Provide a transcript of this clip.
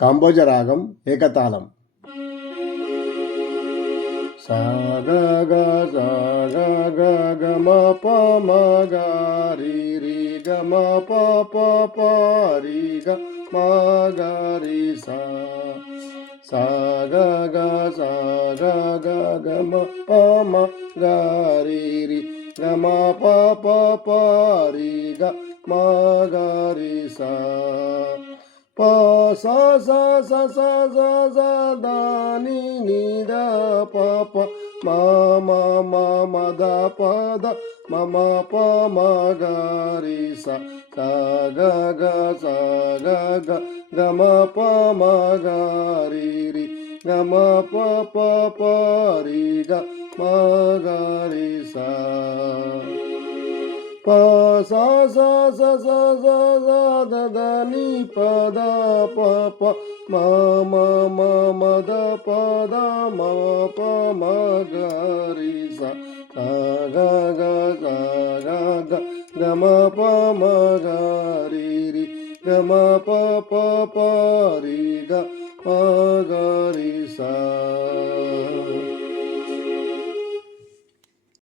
కాంబోజ రాగం ఏకతాళం. సా గ గ సా గ గ గ మ ప మ గ రి రి గ మ ప ప ప రి గ మ గ రి సా. సా గ గ సా గ గ గ మ ప మ గ రి రి గ మ ప ప ప రి గ మ గ రి సా. ప సా సా సా సా సా సా దా ని ని ద ప ప మా మా మా మ ద ప ద మ మ ప మ గ రి సా. సా గ గ సా గ గ గ మ ప మ గ రి రి గ మ ప ప ప రి గ మ గ రి సా. ప సా సా సా సా సా సా ద ద ని ప ద ప ప మ మ మ మ ద ప ద మ ప మ గ రి సా. సా గ గ సా గ గ గ మ ప మ గ రి రి గ మ ప ప ప రి గ మ గ రి సా.